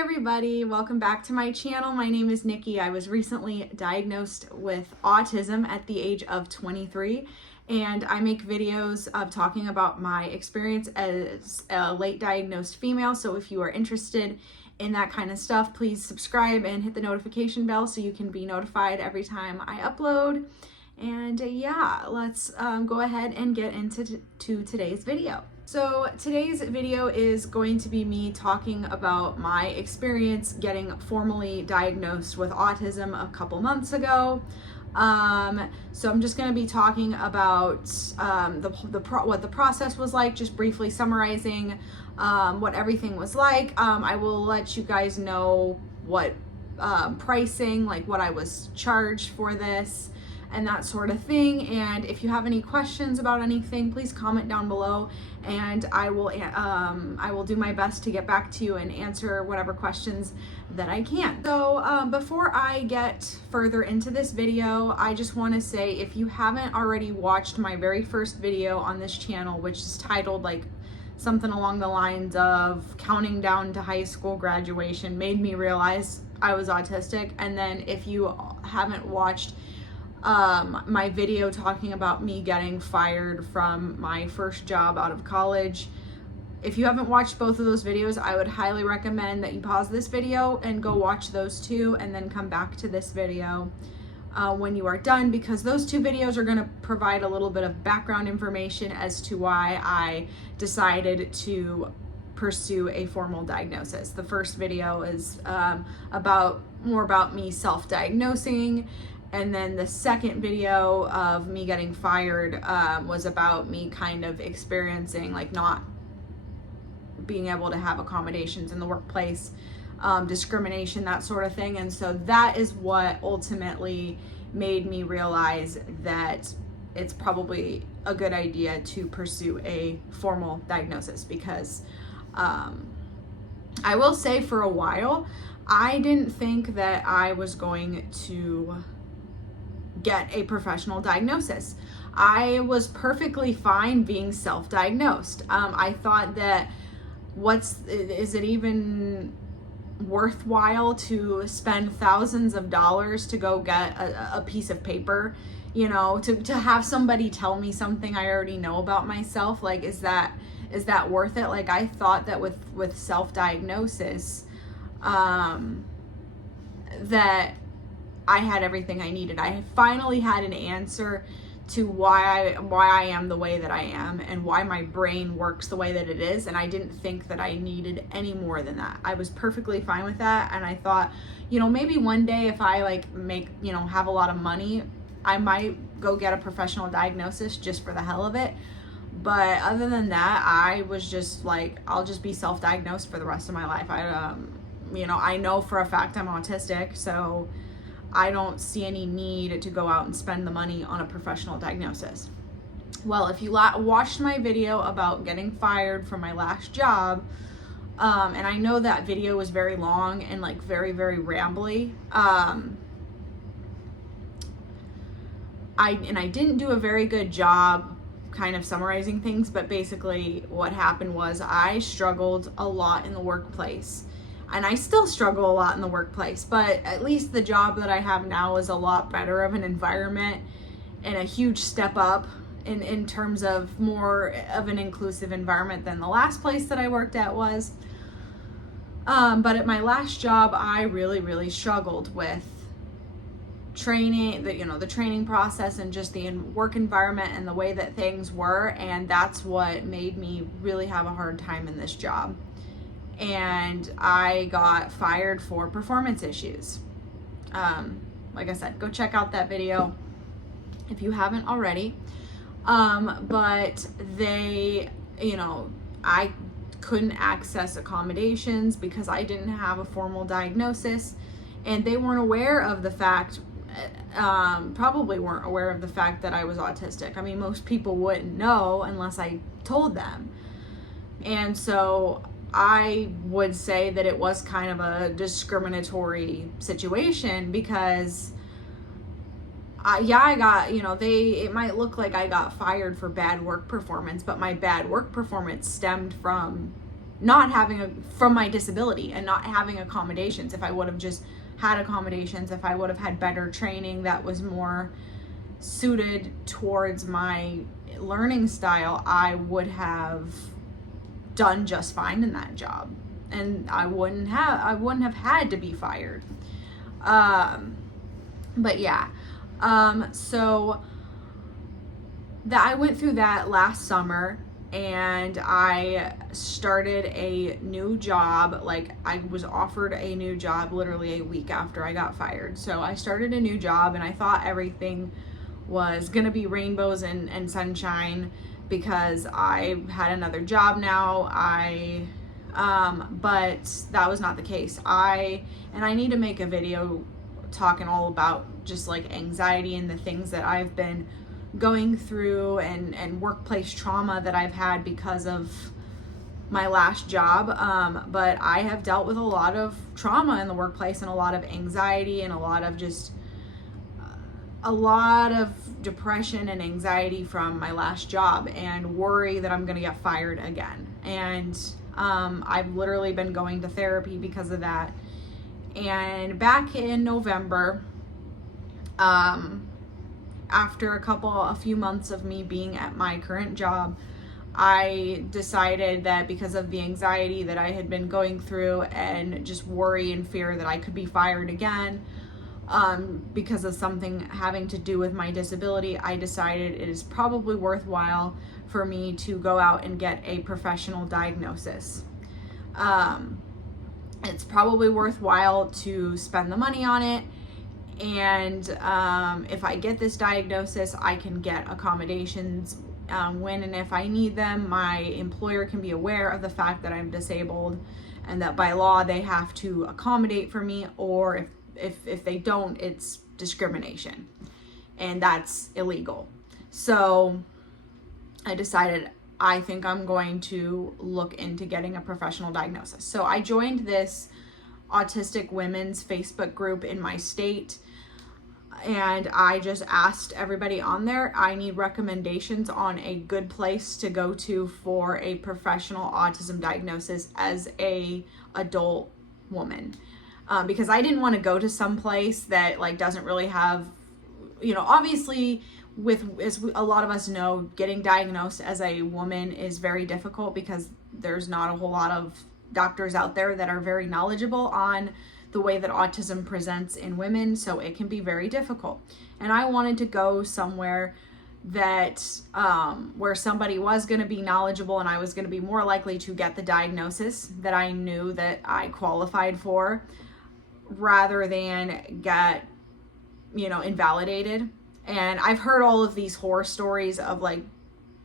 everybody, welcome back to my channel. My name is Nikki. I was recently diagnosed with autism at the age of 23, and I make videos of talking about my experience as a late diagnosed female. So if you are interested in that kind of stuff, please subscribe and hit the notification bell so you can be notified every time I upload. And yeah, let's go ahead and get into today's video. So today's video is going to be me talking about my experience getting formally diagnosed with autism a couple months ago. So I'm just going to be talking about what the process was like, just briefly summarizing what everything was like. I will let you guys know what pricing, like what I was charged for this and that sort of thing. And if you have any questions about anything, please comment down below, and I will do my best to get back to you and answer whatever questions that I can. So before I get further into this video, I just want to say, if you haven't already watched my very first video on this channel, which is titled like something along the lines of counting down to high school graduation, made me realize I was autistic. And then if you haven't watched my video talking about me getting fired from my first job out of college, if you haven't watched both of those videos, I would highly recommend that you pause this video and go watch those two, and then come back to this video when you are done, because those two videos are going to provide a little bit of background information as to why I decided to pursue a formal diagnosis. The first video is more about me self-diagnosing, and then the second video of me getting fired was about me kind of experiencing like not being able to have accommodations in the workplace, discrimination, that sort of thing. And so that is what ultimately made me realize that it's probably a good idea to pursue a formal diagnosis, because I will say, for a while, I didn't think that I was going to get a professional diagnosis. I was perfectly fine being self-diagnosed. I thought that is it even worthwhile to spend thousands of dollars to go get a piece of paper, you know, to have somebody tell me something I already know about myself? Like, is that worth it? Like, I thought that with self-diagnosis, that I had everything I needed. I finally had an answer to why I am the way that I am, and why my brain works the way that it is. And I didn't think that I needed any more than that. I was perfectly fine with that. And I thought, you know, maybe one day if I like make, you know, have a lot of money, I might go get a professional diagnosis just for the hell of it. But other than that, I was just like, I'll just be self-diagnosed for the rest of my life. You know, I know for a fact I'm autistic, so I don't see any need to go out and spend the money on a professional diagnosis. Well, if you watched my video about getting fired from my last job, and I know that video was very long and like very, very rambly, I didn't do a very good job kind of summarizing things, but basically what happened was I struggled a lot in the workplace. And I still struggle a lot in the workplace, but at least the job that I have now is a lot better of an environment and a huge step up in terms of more of an inclusive environment than the last place that I worked at was. But at my last job, I really, really struggled with training, the training process, and just the work environment and the way that things were. And that's what made me really have a hard time in this job. And I got fired for performance issues. Like I said, go check out that video if you haven't already. But they, you know, I couldn't access accommodations because I didn't have a formal diagnosis, and they weren't aware of the fact, probably weren't aware of the fact that I was autistic. I mean, most people wouldn't know unless I told them. And so I would say that it was kind of a discriminatory situation, because I got, you know, it might look like I got fired for bad work performance, but my bad work performance stemmed from not having from my disability and not having accommodations. If I would have just had accommodations, if I would have had better training that was more suited towards my learning style, I would have done just fine in that job, and I wouldn't have had to be fired. But yeah, so that I went through that last summer, and I started a new job. Like, I was offered a new job literally a week after I got fired. So I started a new job, and I thought everything was gonna be rainbows and sunshine because I had another job now. But that was not the case. I need to make a video talking all about just like anxiety and the things that I've been going through and workplace trauma that I've had because of my last job. But I have dealt with a lot of trauma in the workplace and a lot of anxiety and a lot of depression and anxiety from my last job, and worry that I'm gonna get fired again. And I've literally been going to therapy because of that. And back in November, after a few months of me being at my current job, I decided that because of the anxiety that I had been going through and just worry and fear that I could be fired again, because of something having to do with my disability, I decided it is probably worthwhile for me to go out and get a professional diagnosis. It's probably worthwhile to spend the money on it. And if I get this diagnosis, I can get accommodations when and if I need them. My employer can be aware of the fact that I'm disabled and that by law they have to accommodate for me, or if they don't, it's discrimination, and that's illegal. So I decided I think I'm going to look into getting a professional diagnosis. So I joined this autistic women's Facebook group in my state, and I just asked everybody on there, I need recommendations on a good place to go to for a professional autism diagnosis as a adult woman. Because I didn't want to go to some place that like doesn't really have, obviously as a lot of us know, getting diagnosed as a woman is very difficult because there's not a whole lot of doctors out there that are very knowledgeable on the way that autism presents in women, so it can be very difficult. And I wanted to go somewhere that where somebody was going to be knowledgeable and I was going to be more likely to get the diagnosis that I knew that I qualified for, rather than get invalidated. And I've heard all of these horror stories of like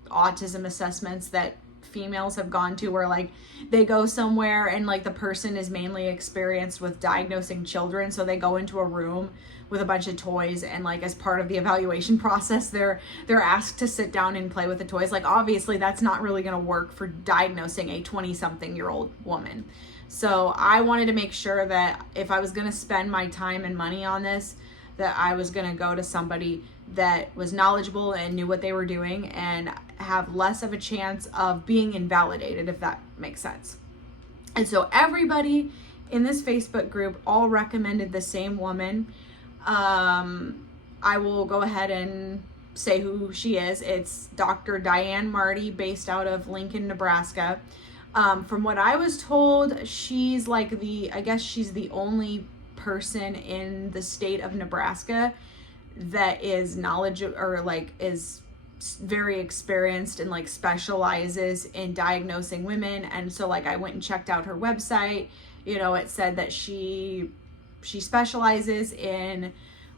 autism assessments that females have gone to, where like they go somewhere and like the person is mainly experienced with diagnosing children, so they go into a room with a bunch of toys, and like as part of the evaluation process they're asked to sit down and play with the toys. Like obviously that's not really going to work for diagnosing a 20-something-year-old woman. So I wanted to make sure that if I was going to spend my time and money on this, that I was going to go to somebody that was knowledgeable and knew what they were doing and have less of a chance of being invalidated, if that makes sense. And so everybody in this Facebook group all recommended the same woman. I will go ahead and say who she is. It's Dr. Diane Marty, based out of Lincoln, Nebraska. From what I was told, she's like she's the only person in the state of Nebraska that is knowledgeable or like is very experienced and like specializes in diagnosing women. And so like I went and checked out her website. It said that she specializes in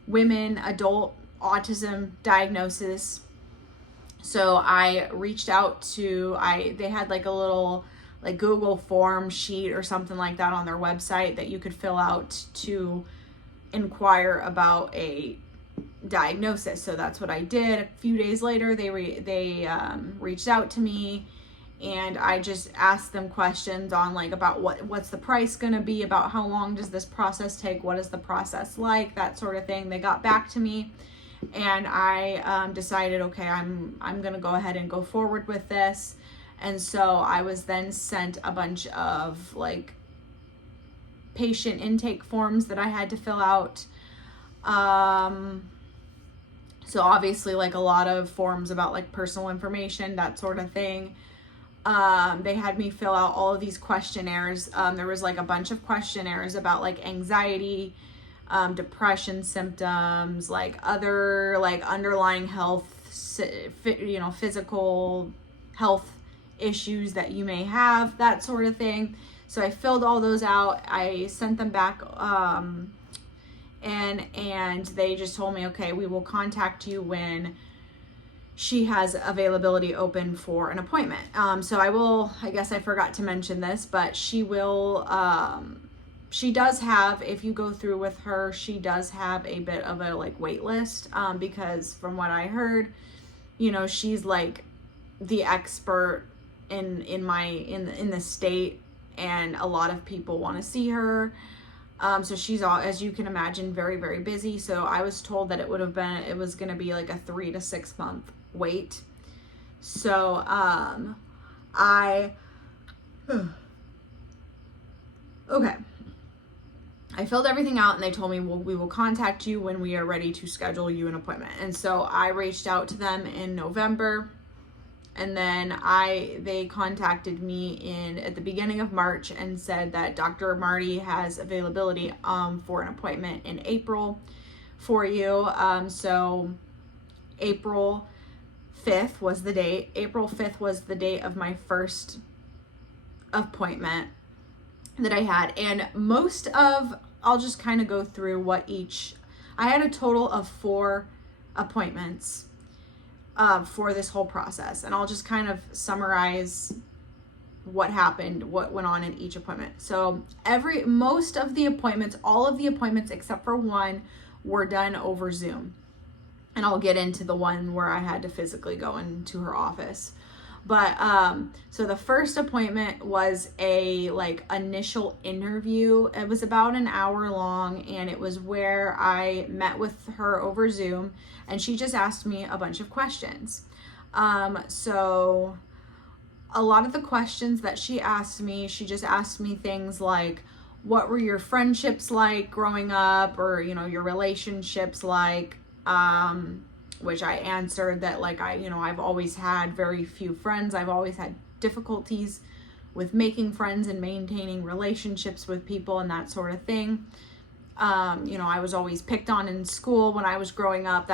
women adult autism diagnosis. So I reached out they had like a little like Google form sheet or something like that on their website that you could fill out to inquire about a diagnosis. So that's what I did. A few days later, they reached out to me, and I just asked them questions on like about what's the price going to be, about how long does this process take, what is the process like, that sort of thing. They got back to me, and I decided, okay, I'm going to go ahead and go forward with this. And so I was then sent a bunch of like patient intake forms that I had to fill out. So obviously like a lot of forms about like personal information, that sort of thing. They had me fill out all of these questionnaires. There was like a bunch of questionnaires about like anxiety, depression symptoms, like other like underlying health, physical health issues that you may have, that sort of thing. So I filled all those out. I sent them back, and they just told me, okay, we will contact you when she has availability open for an appointment. So I guess I forgot to mention this, but she does have, if you go through with her, she does have a bit of a like wait list, because from what I heard, she's like the expert in the state, and a lot of people want to see her. So she's, all, as you can imagine, very, very busy. So I was told that it was going to be like a 3 to 6 month wait. So, okay. I filled everything out and they told me, well, we will contact you when we are ready to schedule you an appointment. And so I reached out to them in November, and then they contacted me at the beginning of March and said that Dr. Marty has availability for an appointment in April for you. So April 5th was the date. April 5th was the date of my first appointment that I had. And I'll just kind of go through I had a total of 4 appointments for this whole process, and I'll just kind of summarize what happened, what went on in each appointment. So most of the appointments, all of the appointments except for one, were done over Zoom, and I'll get into the one where I had to physically go into her office. But so the first appointment was a like initial interview. It was about an hour long, and it was where I met with her over Zoom, and she just asked me a bunch of questions. So a lot of the questions that she asked me, she just asked me things like, what were your friendships like growing up, or your relationships like, which I answered that like I've always had very few friends. I've always had difficulties with making friends and maintaining relationships with people and that sort of thing. I was always picked on in school when I was growing up.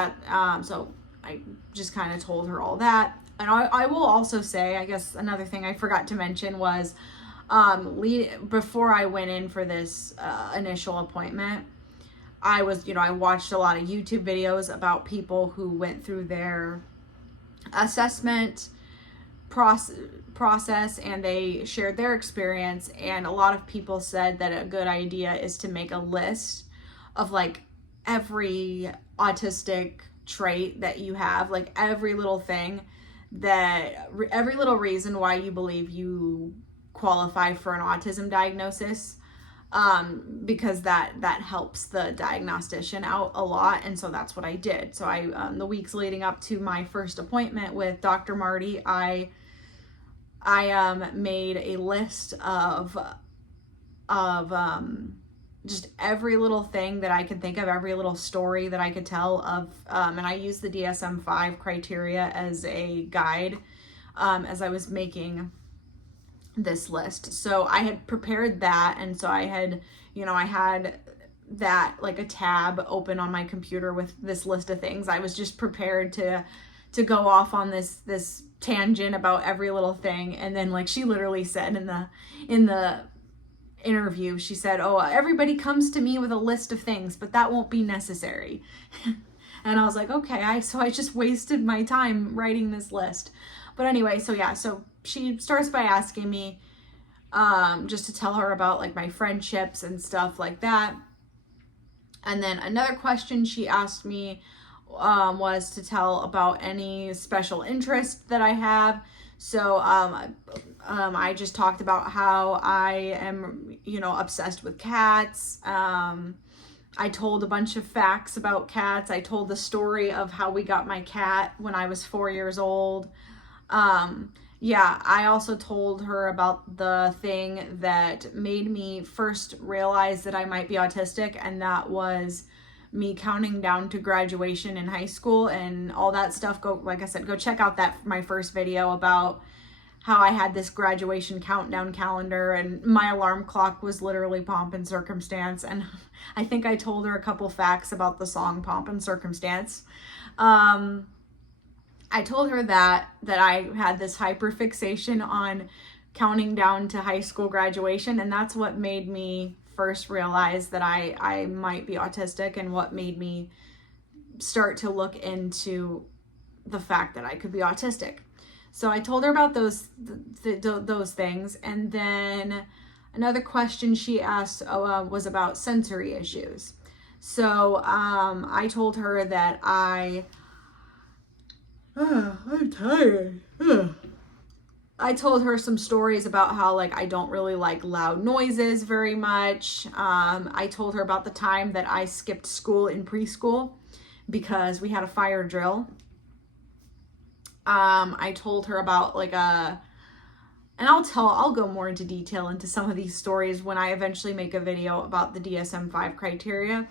So I just kind of told her all that. And I will also say, I guess another thing I forgot to mention was, before I went in for this initial appointment, I watched a lot of YouTube videos about people who went through their assessment process, and they shared their experience. And a lot of people said that a good idea is to make a list of like every autistic trait that you have, like every little thing every little reason why you believe you qualify for an autism diagnosis. Because that helps the diagnostician out a lot. And so that's what I did. So the weeks leading up to my first appointment with Dr. Marty, I made a list of just every little thing that I could think of, every little story that I could tell of, and I used the DSM-5 criteria as a guide, as I was making this list. So I had prepared that, and so I had that like a tab open on my computer with this list of things. I was just prepared to go off on this tangent about every little thing. And then like she literally said in the interview, she said, "Oh, everybody comes to me with a list of things, but that won't be necessary." And I was like, okay, so I just wasted my time writing this list. But anyway, so she starts by asking me just to tell her about like my friendships and stuff like that. And then another question she asked me was to tell about any special interest that I have. So I just talked about how I am, obsessed with cats. I told a bunch of facts about cats. I told the story of how we got my cat when I was 4 years old. yeah, I also told her about the thing that made me first realize that I might be autistic, and that was me counting down to graduation in high school and all that stuff. Go, like I said, go check out my first video about how I had this graduation countdown calendar, and my alarm clock was literally Pomp and Circumstance. And I think I told her a couple facts about the song Pomp and Circumstance. I told her that I had this hyperfixation on counting down to high school graduation, and that's what made me first realize that I might be autistic, and what made me start to look into the fact that I could be autistic. So I told her about those things, and then another question she asked was about sensory issues. So I told her that I'm tired. I told her some stories about how, like, I don't really like loud noises very much. I told her about the time that I skipped school in preschool because we had a fire drill. I told her about and I'll go more into detail into some of these stories when I eventually make a video about the DSM-5 criteria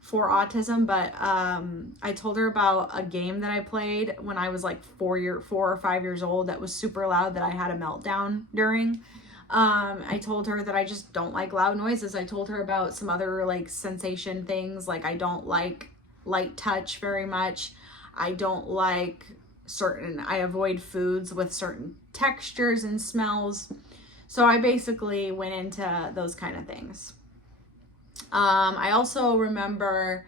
for autism. But I told her about a game that I played when I was like 4 or 5 years old that was super loud that I had a meltdown during. I told her that I just don't like loud noises. I told her about some other like sensation things, like I don't like light touch very much. I don't like I avoid foods with certain textures and smells. So I basically went into those kind of things. I also remember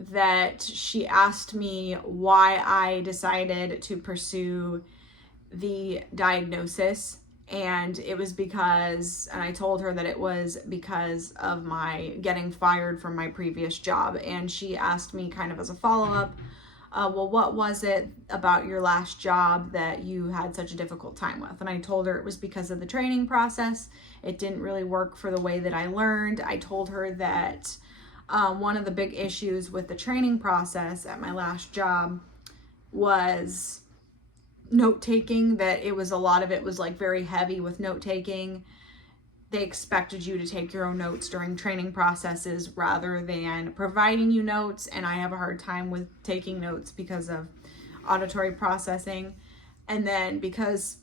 that she asked me why I decided to pursue the diagnosis, and it was because, and I told her that it was because of my getting fired from my previous job. And she asked me kind of as a follow-up, well, what was it about your last job that you had such a difficult time with? And I told her it was because of the training process. It didn't really work for the way that I learned. I told her that one of the big issues with the training process at my last job was note-taking, that a lot of it was like very heavy with note-taking. They expected you to take your own notes during training processes rather than providing you notes. And I have a hard time with taking notes because of auditory processing. And then because,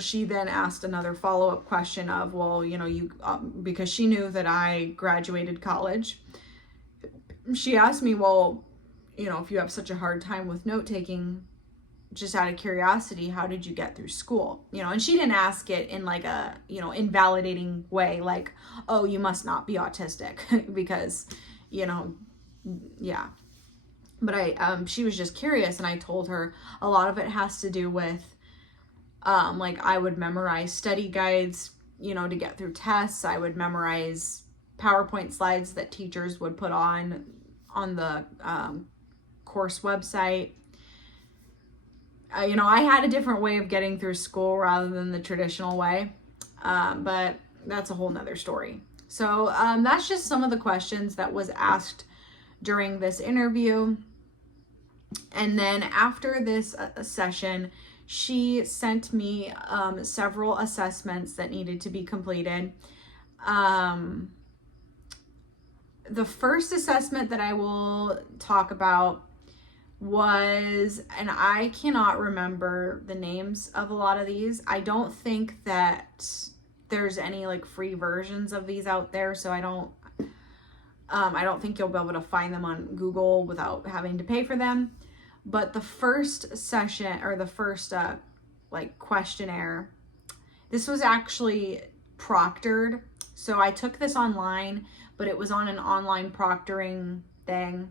she then asked another follow-up question of, well, because she knew that I graduated college, she asked me, well, if you have such a hard time with note-taking, just out of curiosity, how did you get through school? And she didn't ask it in like a, invalidating way, like, oh, you must not be autistic because, yeah. But she was just curious, and I told her a lot of it has to do with, like, I would memorize study guides, to get through tests. I would memorize PowerPoint slides that teachers would put on the course website. I had a different way of getting through school rather than the traditional way, but that's a whole nother story. So that's just some of the questions that was asked during this interview. And then after this session, she sent me several assessments that needed to be completed. The first assessment that I will talk about was, and I cannot remember the names of a lot of these. I don't think that there's any like free versions of these out there, so I don't think you'll be able to find them on Google without having to pay for them. But the first session, or the first questionnaire, this was actually proctored. So I took this online, but it was on an online proctoring thing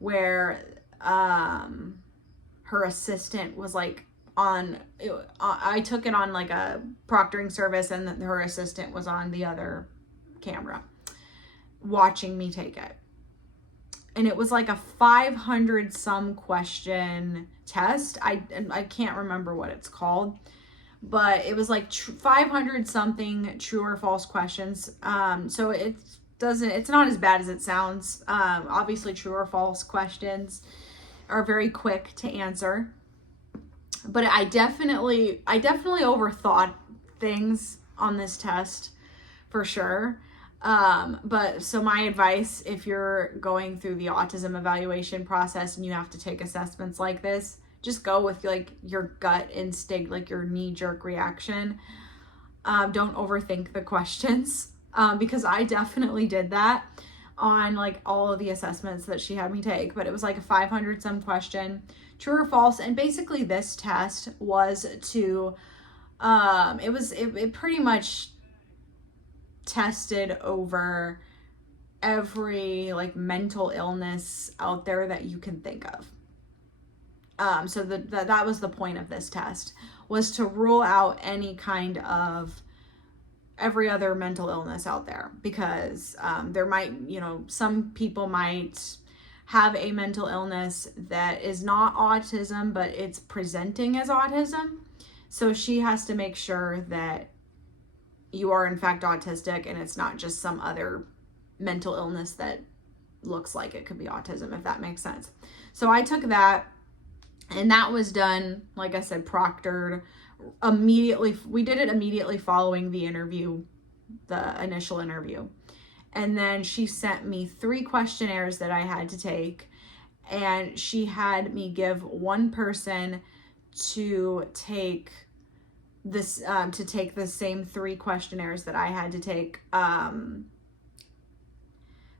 where her assistant was like I took it on like a proctoring service, and then her assistant was on the other camera watching me take it. And it was like a 500 some question test. I can't remember what it's called, but it was like 500 something true or false questions. So it's not as bad as it sounds. Obviously true or false questions are very quick to answer. But I definitely overthought things on this test for sure. But so my advice, if you're going through the autism evaluation process and you have to take assessments like this, just go with like your gut instinct, like your knee-jerk reaction. Don't overthink the questions, because I definitely did that on like all of the assessments that she had me take. But it was like a 500 some question, true or false. And basically this test was to, it pretty much tested over every like mental illness out there that you can think of. So that was the point of this test, was to rule out any kind of every other mental illness out there, because there might, some people might have a mental illness that is not autism, but it's presenting as autism. So she has to make sure that you are in fact autistic and it's not just some other mental illness that looks like it could be autism, if that makes sense. So I took that, and that was done, like I said, proctored immediately. We did it immediately following the interview, the initial interview. And then she sent me 3 questionnaires that I had to take, and she had me give one person to take this, to take the same 3 questionnaires that I had to take.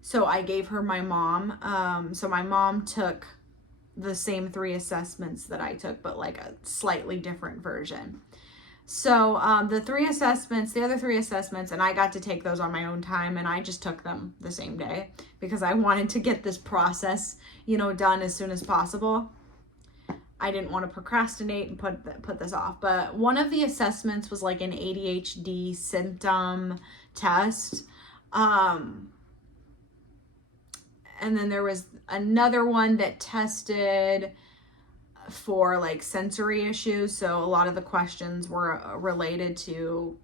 So I gave her my mom. So my mom took the same 3 assessments that I took, but like a slightly different version. So the other 3 assessments, and I got to take those on my own time, and I just took them the same day because I wanted to get this process, done as soon as possible. I didn't want to procrastinate and put this off. But one of the assessments was like an ADHD symptom test. And then there was another one that tested for like sensory issues. So a lot of the questions were related to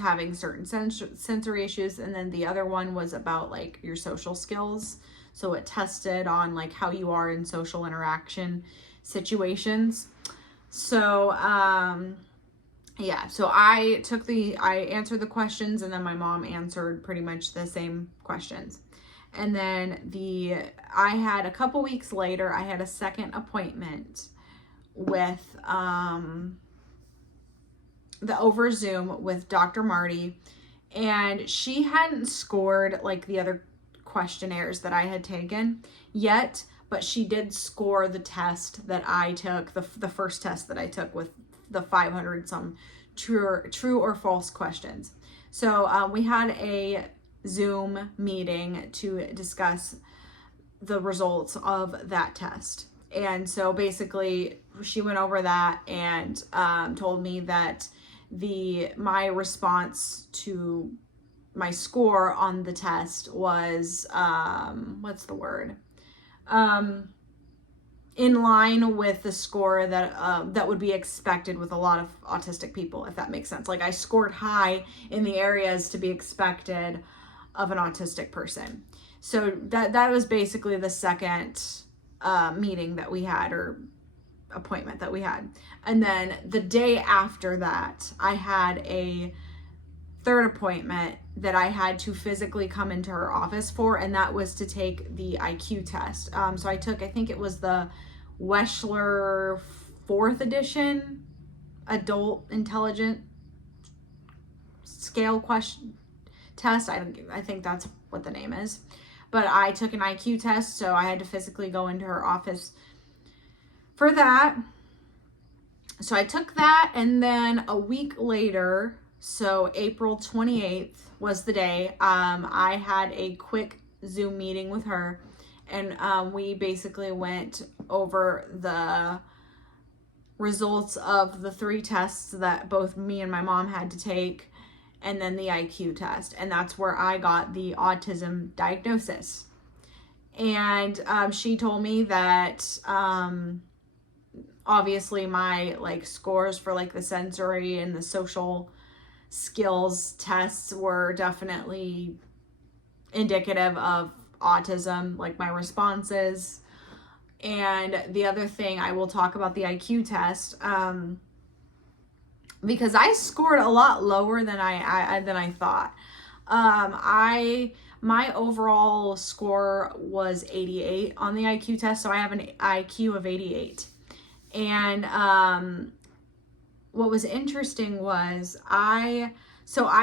having certain sensory issues. And then the other one was about like your social skills. So it tested on like how you are in social interaction situations. So, yeah, so I answered the questions, and then my mom answered pretty much the same questions. And then I had a couple weeks later, I had a second appointment with, over Zoom with Dr. Marty, and she hadn't scored like the other questionnaires that I had taken yet, but she did score the test that I took, the first test that I took with the 500 some true or false questions. So we had a Zoom meeting to discuss the results of that test. And so basically she went over that and told me that my response to my score on the test was, what's the word? In line with the score that would be expected with a lot of autistic people, if that makes sense. Like I scored high in the areas to be expected of an autistic person. So that was basically the second meeting that we had, or appointment that we had. And then the day after that, I had a third appointment that I had to physically come into her office for, and that was to take the IQ test. So I think it was the Wechsler 4th edition adult intelligent scale question test. I think that's what the name is. But I took an IQ test, so I had to physically go into her office for that. So I took that, and then a week later, so April 28th was the day, I had a quick Zoom meeting with her, and we basically went over the results of the 3 tests that both me and my mom had to take, and then the IQ test. And that's where I got the autism diagnosis. And she told me that obviously my like scores for like the sensory and the social skills tests were definitely indicative of autism, like my responses. And the other thing, I will talk about the IQ test, because I scored a lot lower than I thought. My overall score was 88 on the IQ test, so I have an IQ of 88. And what was interesting was I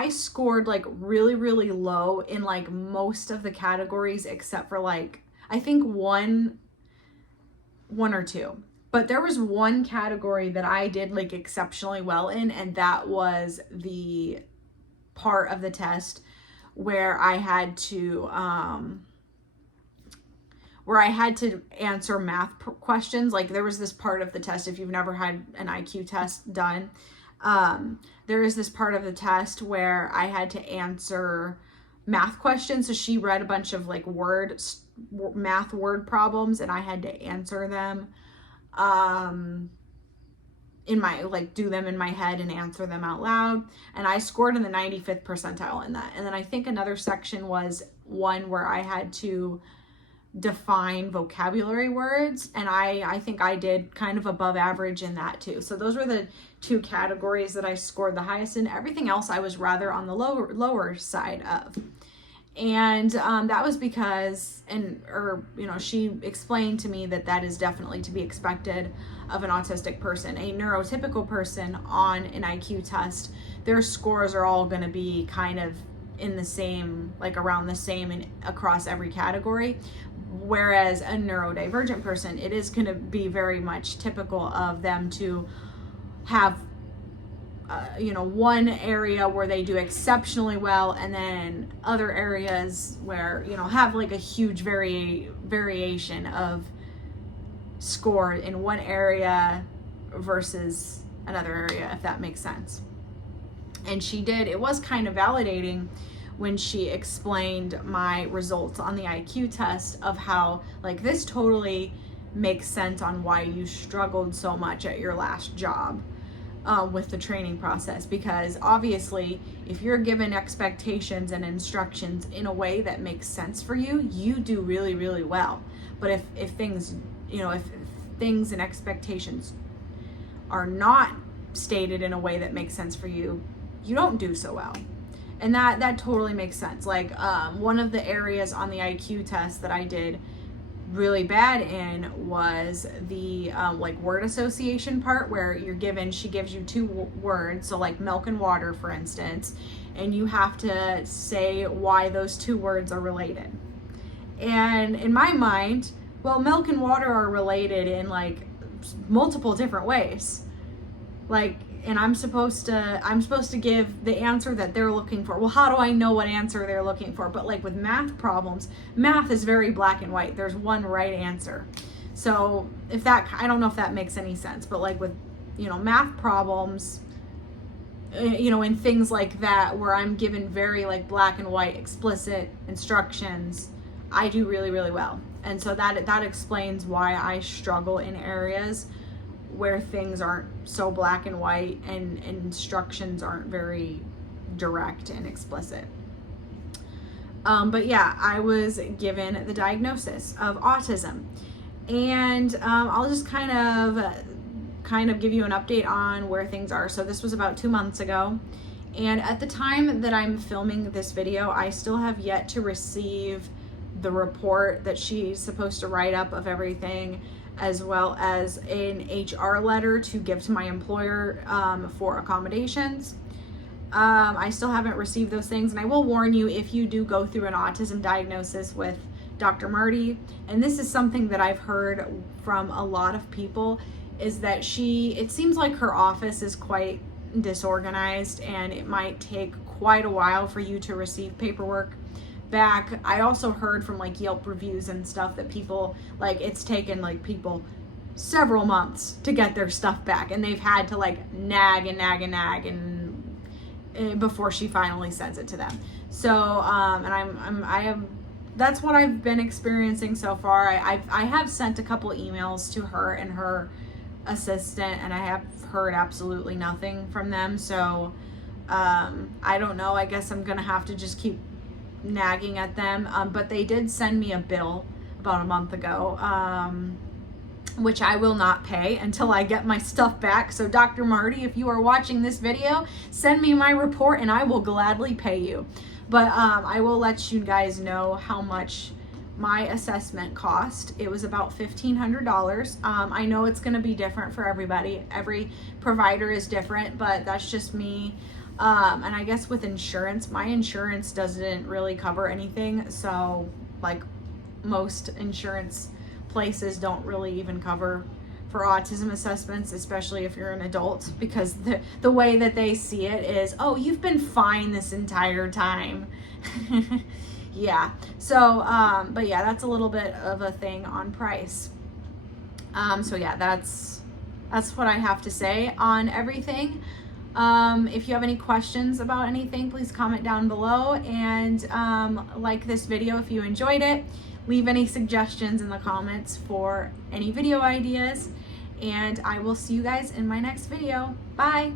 scored like really, really low in like most of the categories except for like I think one or two. But there was one category that I did like exceptionally well in, and that was the part of the test where I had to answer math questions. Like there was this part of the test, if you've never had an IQ test done, there is this part of the test where I had to answer math questions. So she read a bunch of like math word problems, and I had to answer them in my, like, do them in my head and answer them out loud. And I scored in the 95th percentile in that. And then I think another section was one where I had to define vocabulary words, and I think I did kind of above average in that too. So those were the two categories that I scored the highest in. Everything else I was rather on the lower side of. And that was because, she explained to me that is definitely to be expected of an autistic person. A neurotypical person on an IQ test, their scores are all going to be kind of in the same, like around the same across every category. Whereas a neurodivergent person, it is going to be very much typical of them to have one area where they do exceptionally well, and then other areas where, have like a huge variation of score in one area versus another area, if that makes sense. And it was kind of validating when she explained my results on the IQ test of how, like, this totally makes sense on why you struggled so much at your last job. With the training process, because obviously if you're given expectations and instructions in a way that makes sense for you, you do really, really well. But if things and expectations are not stated in a way that makes sense for you, you don't do so well. And that totally makes sense. Like one of the areas on the IQ test that I did really bad in was the like word association part, where she gives you two words, so like milk and water, for instance, and you have to say why those two words are related. And in my mind, well, milk and water are related in like multiple different ways, like, and I'm supposed to give the answer that they're looking for. Well, how do I know what answer they're looking for? But like with math problems, math is very black and white. There's one right answer. So I don't know if that makes any sense, but like with, math problems, and things like that, where I'm given very like black and white explicit instructions, I do really, really well. And so that explains why I struggle in areas where things aren't so black and white and instructions aren't very direct and explicit. But yeah, I was given the diagnosis of autism, and I'll just kind of give you an update on where things are. So this was about 2 months ago, and at the time that I'm filming this video, I still have yet to receive the report that she's supposed to write up of everything, as well as an HR letter to give to my employer for accommodations. I still haven't received those things, and I will warn you, if you do go through an autism diagnosis with Dr. Marty, and this is something that I've heard from a lot of people, is that it seems like her office is quite disorganized, and it might take quite a while for you to receive paperwork back. I also heard from like Yelp reviews and stuff that people, like, it's taken like people several months to get their stuff back, and they've had to like nag and before she finally sends it to them. So that's what I've been experiencing so far. I have sent a couple emails to her and her assistant, and I have heard absolutely nothing from them. So I don't know, I guess I'm gonna have to just keep nagging at them, but they did send me a bill about a month ago which I will not pay until I get my stuff back. So Dr. Marty, if you are watching this video, send me my report and I will gladly pay you. But I will let you guys know how much my assessment cost. It was about $1,500. I know it's gonna be different for everybody. Every provider is different, but that's just me. And I guess with insurance, my insurance doesn't really cover anything. So like most insurance places don't really even cover for autism assessments, especially if you're an adult, because the way that they see it is, oh, you've been fine this entire time. Yeah, so but yeah, that's a little bit of a thing on price. So yeah, that's what I have to say on everything. If you have any questions about anything, please comment down below, and like this video if you enjoyed it. Leave any suggestions in the comments for any video ideas, and I will see you guys in my next video. Bye!